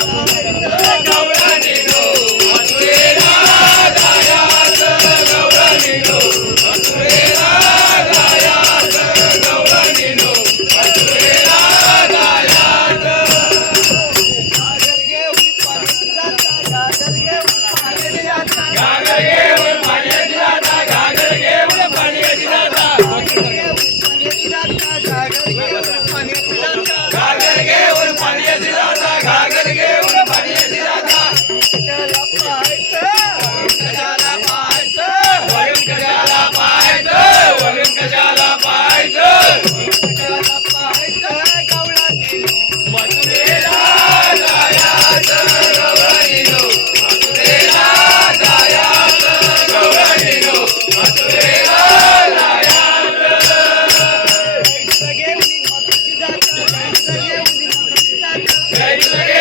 Amém. Jai